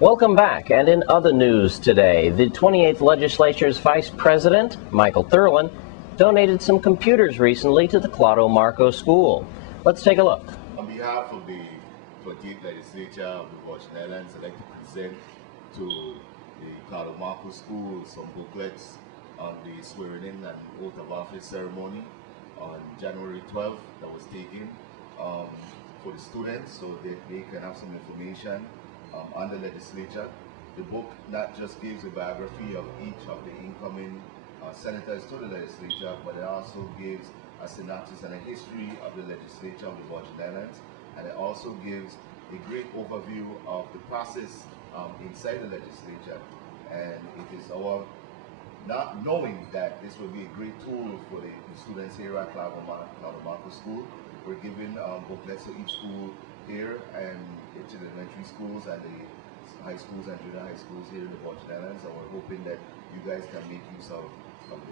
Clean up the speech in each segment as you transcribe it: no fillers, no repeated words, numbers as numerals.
Welcome back. And in other news today, the 28th Legislature's Vice President, Michael Thurland, donated some computers recently to the Claudio Marco School. Let's take a look. On behalf of the 28th Legislature of the Virgin Islands, I'd like to present to the Claudio Marco School some booklets on the swearing-in and oath of office ceremony on January 12th that was taken for the students so that they can have some information on the legislature. The book not just gives a biography of each of the incoming senators to the legislature, but it also gives a synopsis and a history of the legislature of the Virgin Islands, and it also gives a great overview of the process inside the legislature. And it is our not knowing that this will be a great tool for the students here at Claudio Marco School. We're giving booklets to each school here and each of the elementary schools and the high schools and junior high schools here in the Virgin Islands, and we're hoping that you guys can make use of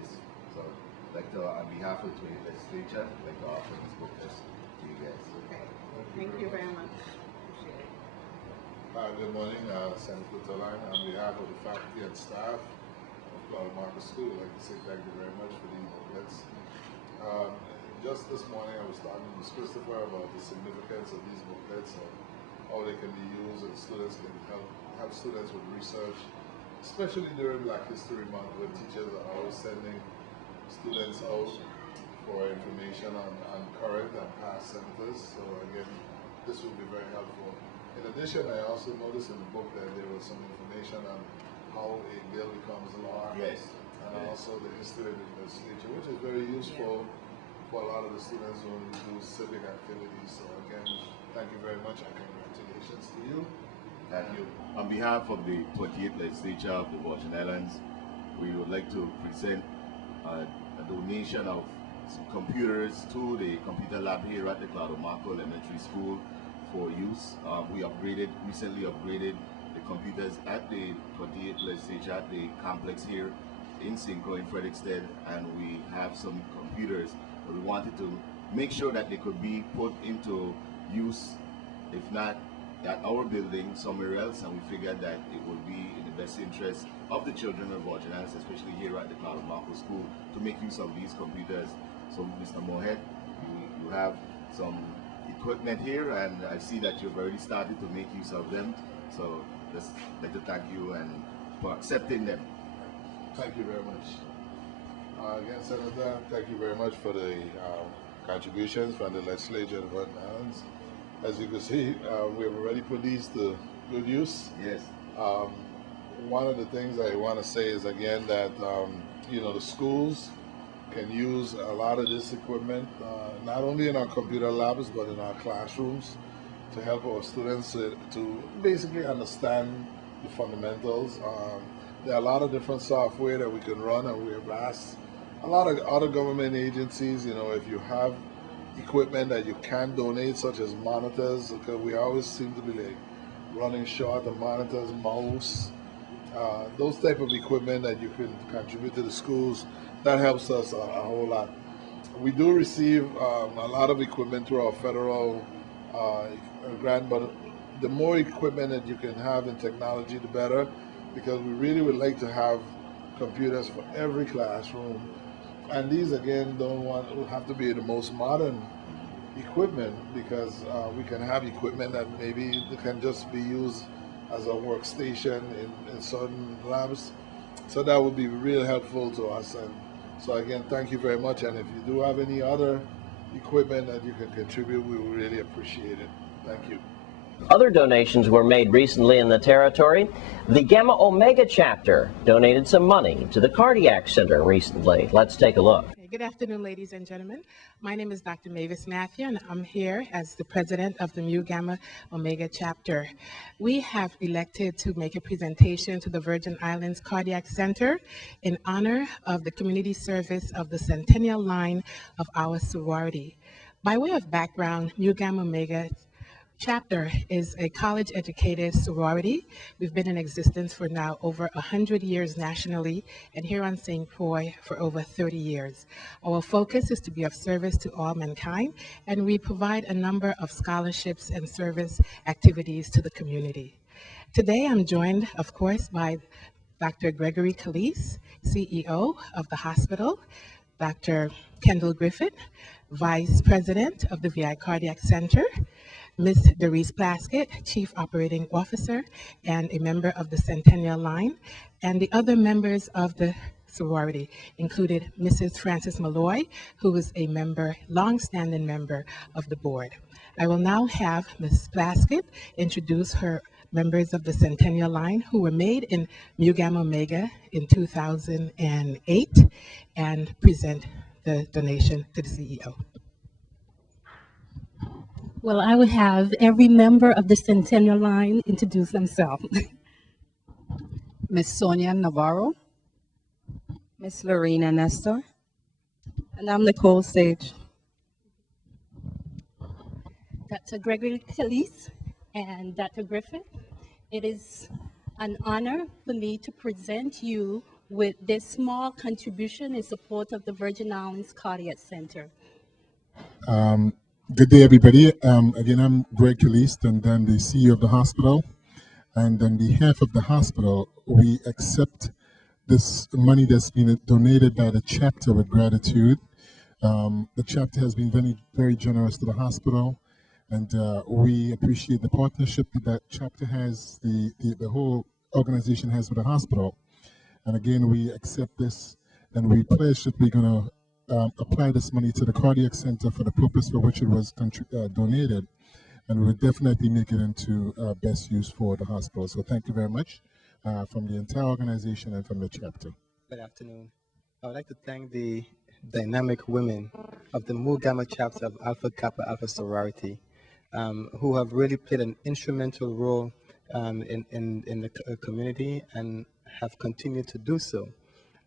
this. So I'd like to, on behalf of the legislature, I'd like to offer these booklets to you guys. Okay, thank you very much. Appreciate it. Good morning, Senator Tolan. On behalf of the faculty and staff of Claudio Marco School, I'd like to say thank you very much for these booklets. Just this morning, I was talking to Ms. Christopher about the significance of these booklets and how they can be used, and students can help students with research, especially during Black History Month, where teachers are always sending students out for information on current and past senators. So again, this will be very helpful. In addition, I also noticed in the book that there was some information on how a bill becomes law. Yes. And also the history of the legislature, which is very useful for a lot of the students who do civic activities. So again, thank you very much and congratulations to you. Thank you. On behalf of the 28th Legislature of the Virgin Islands, we would like to present a donation of some computers to the computer lab here at the Claudio Marco Elementary School for use. We recently upgraded the computers at the 28th Legislature at the complex here in St. Croix in Frederiksted, and we have some computers. We wanted to make sure that they could be put into use, if not at our building, somewhere else, and we figured that it would be in the best interest of the children of Virgin Islands, especially here at the Claudio Marco School, to make use of these computers. So Mr. Mohead, you have some equipment here, and I see that you've already started to make use of them. So just like to thank you and for accepting them. Thank you very much. Again, Senator, thank you very much for the contributions from the legislature of the Virgin Islands. As you can see, we have already put these to good use. Yes. One of the things I want to say is again that you know, the schools can use a lot of this equipment, not only in our computer labs but in our classrooms, to help our students to basically understand the fundamentals. There are a lot of different software that we can run, and we have asked a lot of other government agencies, you know, if you have equipment that you can donate, such as monitors, because we always seem to be like running short of monitors, mouse, those type of equipment that you can contribute to the schools. That helps us a whole lot. We do receive a lot of equipment through our federal grant, but the more equipment that you can have in technology, the better, because we really would like to have computers for every classroom. And these again will have to be the most modern equipment, because we can have equipment that maybe can just be used as a workstation in certain labs. So that would be really helpful to us. And so again, thank you very much. And if you do have any other equipment that you can contribute, we will really appreciate it. Thank you. Other donations were made recently in the territory. The Gamma Omega chapter donated some money to the Cardiac Center recently. Let's take a look. Good afternoon, ladies and gentlemen. My name is Dr. Mavis Matthew, and I'm here as the president of the Mu Gamma Omega chapter. We have elected to make a presentation to the Virgin Islands Cardiac Center in honor of the community service of the centennial line of our sorority. By way of background, Mu Gamma Omega chapter is a college-educated sorority. We've been in existence for now over 100 years nationally, and here on St. Croix for over 30 years. Our focus is to be of service to all mankind, and we provide a number of scholarships and service activities to the community. Today I'm joined, of course, by Dr. Gregory Calise, CEO of the hospital, Dr. Kendall Griffith, Vice President of the VI Cardiac Center, Ms. Doris Plaskett, Chief Operating Officer and a member of the Centennial Line, and the other members of the sorority included Mrs. Frances Malloy, who is a member, longstanding member of the board. I will now have Ms. Plaskett introduce her members of the Centennial Line who were made in Mu Gamma Omega in 2008 and present the donation to the CEO. Well, I would have every member of the Centennial Line introduce themselves. Miss Sonia Navarro. Miss Lorena Nestor. And I'm Nicole Sage. Dr. Gregory Calise and Dr. Griffith, it is an honor for me to present you with this small contribution in support of the Virgin Islands Cardiac Center. Good day, everybody. Again, I'm Greg Caliste, and then the CEO of the hospital. And on behalf of the hospital, we accept this money that's been donated by the chapter with gratitude. The chapter has been very, very generous to the hospital, and we appreciate the partnership that chapter has, the whole organization has with the hospital. And again, we accept this, and we pledge that we're going to apply this money to the cardiac center for the purpose for which it was donated, and we will definitely make it into best use for the hospital. So thank you very much from the entire organization and from the chapter. Good afternoon. I would like to thank the dynamic women of the Mu Gamma chapter of Alpha Kappa Alpha sorority, who have really played an instrumental role in the community and have continued to do so.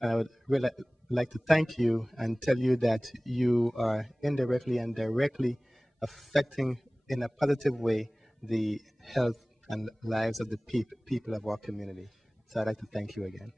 I would really like to thank you and tell you that you are indirectly and directly affecting in a positive way the health and lives of the people of our community. So I'd like to thank you again.